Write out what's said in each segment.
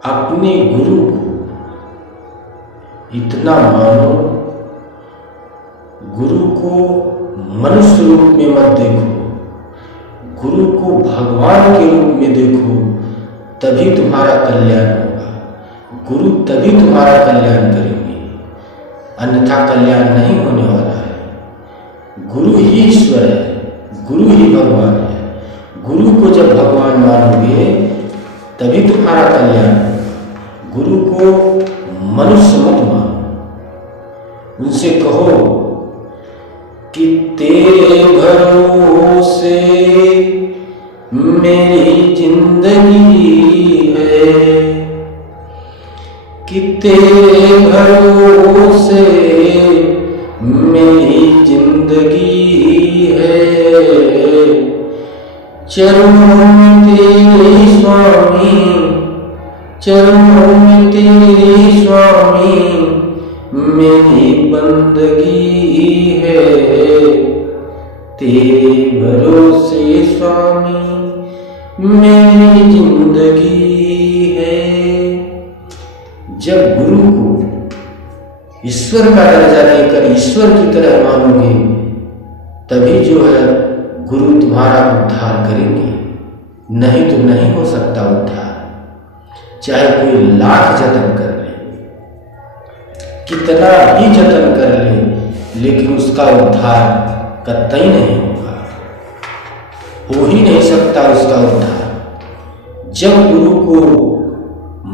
अपने गुरु को इतना मानो, गुरु को मनुष्य रूप में मत देखो, गुरु को भगवान के रूप में देखो, तभी तुम्हारा कल्याण होगा। गुरु तभी तुम्हारा कल्याण करेंगे, अन्यथा कल्याण नहीं होने वाला है। गुरु ही ईश्वर है, गुरु ही भगवान है। गुरु को जब भगवान मानोगे तभी तुम्हारा कल्याण होगा। गुरु को मनुष्य मत मानो। उनसे कहो कि तेरे भरोसे मेरी जिंदगी है, कि तेरे भरोसे मेरी जिंदगी है। चरणों में तेरे स्वामी, चरणों में तेरे स्वामी मेरी बंदगी है। तेरे भरोसे स्वामी मेरी जिंदगी है। जब गुरु को ईश्वर का दर्जा देकर ईश्वर की तरह मानोगे तभी जो है गुरु तुम्हारा उद्धार करेंगे, नहीं तो नहीं हो सकता उद्धार। चाहे कोई लाख जतन कर ले, कितना भी जतन कर ले, लेकिन उसका उद्धार कतई नहीं होगा, हो ही नहीं सकता उसका उद्धार। जब गुरु को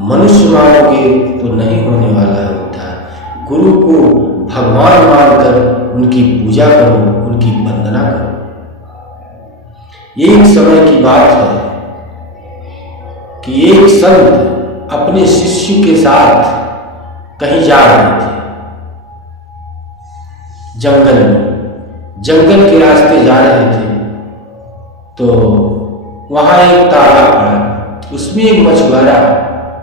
मनुष्य मानोगे तो नहीं होने वाला है उद्धार। गुरु को भगवान मानकर उनकी पूजा करो, उनकी वंदना करो। एक समय की बात है कि एक संत अपने शिष्य के साथ कहीं जा रहे थे, जंगल में, जंगल के रास्ते जा रहे थे। तो वहां एक तालाब पड़ा, उसमें एक मछुआरा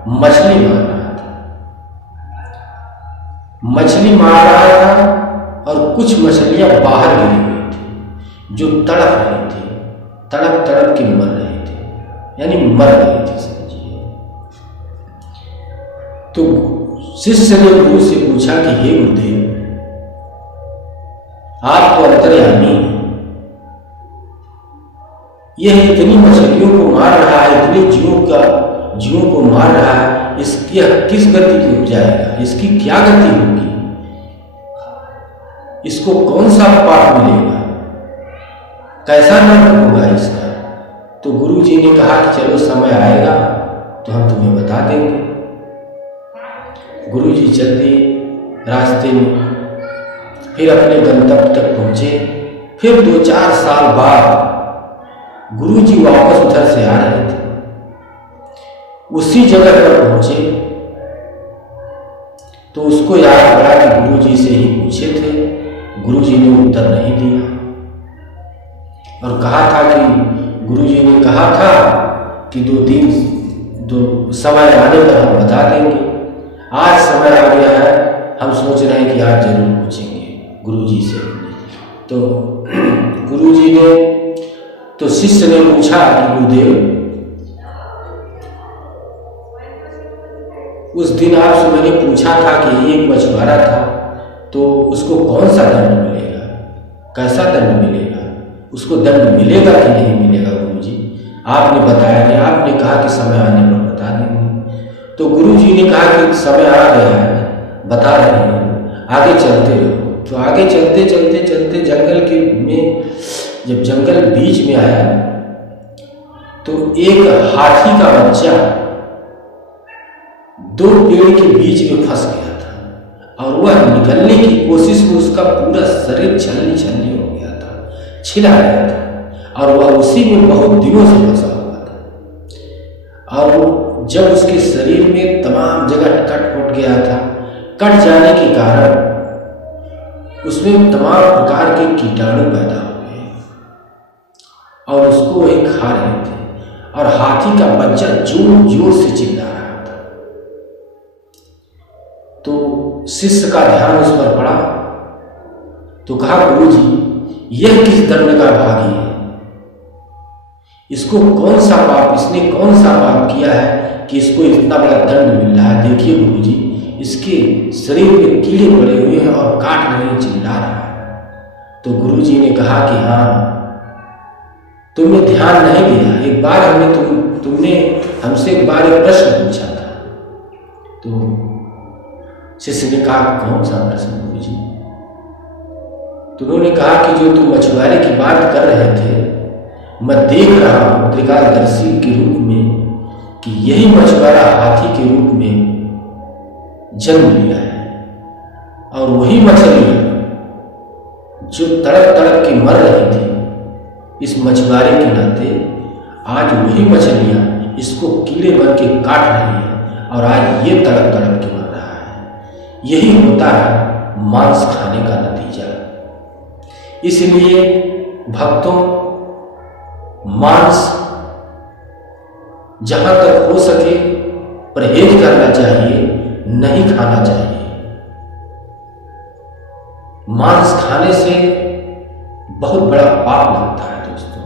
मछली मार रहा था। मछली मार रहा था और कुछ मछलियां बाहर गिरी हुई थी जो तड़प रही थी, तड़प तड़प के मर रहे थे, यानी मर गई थी समझिए। तो शिष्य ने गुरु से पूछा कि हे गुरुदेव, आप तो अंतर्यामी, यह इतनी मछलियों को मार रहा है, इतने जीवों को मार रहा है, इसकी किस गति को जाएगा, इसकी क्या गति होगी, इसको कौन सा पाप मिलेगा, कैसा नरक होगा इसका। तो गुरु जी ने कहा कि चलो समय आएगा तो हम तुम्हें बता देंगे। गुरु जी चल दिए रास्ते में, फिर अपने गंतव्य तक पहुंचे। फिर 2-4 साल बाद गुरु जी वापस उधर से आ रहे थे, उसी जगह पर पहुंचे तो उसको याद पड़ा कि गुरु जी से ही पूछे थे, गुरु जी ने उत्तर नहीं दिया और कहा था कि गुरु जी ने कहा था कि 2 दिन समय आने पर हम बता देंगे। आज समय आ गया है, हम सोच रहे हैं कि आज जरूर पूछेंगे गुरु जी से। तो गुरु जी ने, तो शिष्य ने पूछा कि गुरुदेव, उस दिन आपसे मैंने पूछा था कि एक मछुआरा था, तो उसको कौन सा दंड मिलेगा, कैसा दंड मिलेगा, उसको दंड मिलेगा कि नहीं मिलेगा गुरुजी? आपने बताया नहीं, आपने कहा कि समय आने पर बता देंगे। तो गुरु जी ने कहा कि समय आ गया है, बता रहे हैं, आगे चलते रहो। तो आगे चलते चलते चलते जंगल के में, जब जंगल बीच में आया तो एक हाथी का बच्चा 2 पेड़ के बीच में फंस गया था और वह निकलने की कोशिश में उसका पूरा शरीर छलनी छलनी हो गया था, छिला गया था और वह उसी में बहुत दिनों से फंसा हुआ था। और जब उसके शरीर में तमाम जगह कट गया था, कट जाने के कारण उसमें तमाम प्रकार के कीटाणु पैदा हो गए और उसको वही खा रहे थे और हाथी का बच्चा जोर जोर से चिल्ला रहा था। तो शिष्य का ध्यान उस पर पड़ा तो कहा, गुरु जी, यह किस दंड का भागी है, इसको कौन सा पाप, इसने कौन सा पाप किया है कि इसको इतना बड़ा दंड मिल रहा है। देखिए गुरुजी, इसके शरीर में कीड़े पड़े हुए हैं और काट रहे हैं, चिल्ला रहा है। तो गुरुजी ने कहा कि हाँ, तुमने ध्यान नहीं दिया। एक बार तुमने हमसे एक बार एक प्रश्न पूछा था। तो शिष्य ने कहा, कौन सा प्रश्न गुरुजी? तो उन्होंने कहा कि जो तुम मछुआरे की बात कर रहे थे, मैं देख रहा हूं त्रिकालदर्शी के रूप में कि यही मछुआरा हाथी के रूप में जन्म लिया है, और वही मछलियां जो तड़प तड़प के मर रही थी इस मछुआरे के नाते, आज वही मछलियां इसको कीड़े बन के काट रही हैं और आज ये तड़प तड़प के मर रहा है। यही होता है मांस खाने का नतीजा। इसलिए भक्तों, मांस जहां तक हो सके परहेज करना चाहिए, नहीं खाना चाहिए। मांस खाने से बहुत बड़ा पाप लगता है दोस्तों।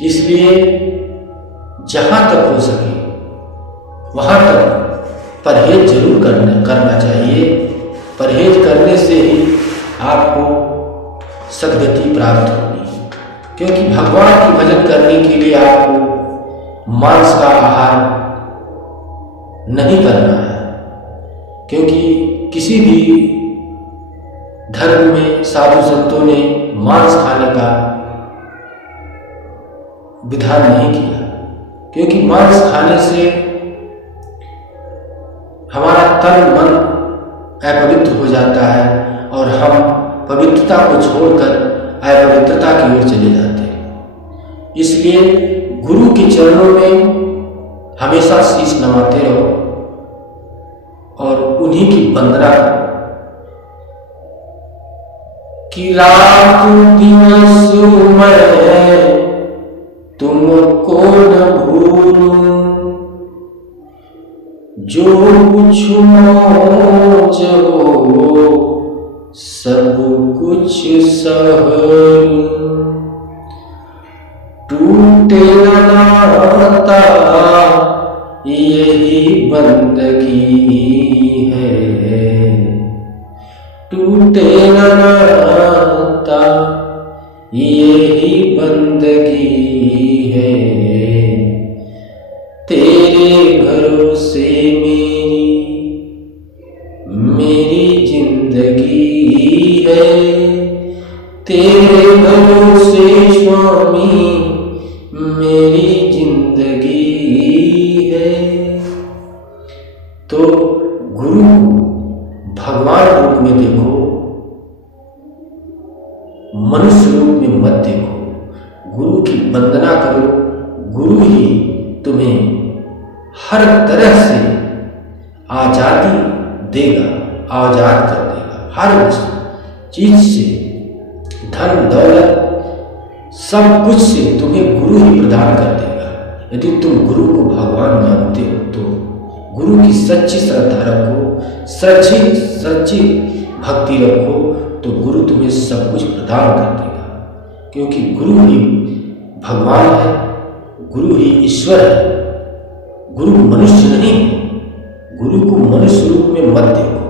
इसलिए जहां तक हो सके वहां तक परहेज जरूर करना चाहिए। परहेज करने से ही आपको सद्गति प्राप्त होगी, क्योंकि भगवान की भजन करने के लिए आपको मांस का आहार नहीं करना है। क्योंकि किसी भी धर्म में साधु संतों ने मांस खाने का विधान नहीं किया, क्योंकि मांस खाने से हमारा तन मन अपवित्र हो जाता है और हम पवित्रता को छोड़कर अपवित्रता की ओर चले जाते हैं। इसलिए गुरु के चरणों में हमेशा शीश नवाते रहो और उन्हीं की वंदना करो कि रात दिवस मैं तुमको न भूलूं, जो कुछ मौज हो सब कुछ सहूं, टूटे न नाता यही बंदगी है, टूटे न नाता यही बंदगी है, तेरे भरोसे मेरी जिंदगी है, तेरे भरोसे स्वामी मेरी जिंदगी है। तो गुरु भगवान रूप में देखो, मनुष्य रूप में मत देखो। गुरु की वंदना करो, गुरु ही तुम्हें हर तरह से आजादी देगा, आजाद कर देगा। हर चीज से, धन दौलत सब कुछ से तुम्हें गुरु ही प्रदान कर देगा। यदि तुम गुरु को भगवान मानते हो तो गुरु की सच्ची श्रद्धा रखो, सच्ची भक्ति रखो, तो गुरु तुम्हें सब कुछ प्रदान कर देगा। क्योंकि गुरु ही भगवान है, गुरु ही ईश्वर है, गुरु मनुष्य नहीं। गुरु को मनुष्य रूप में मत देखो।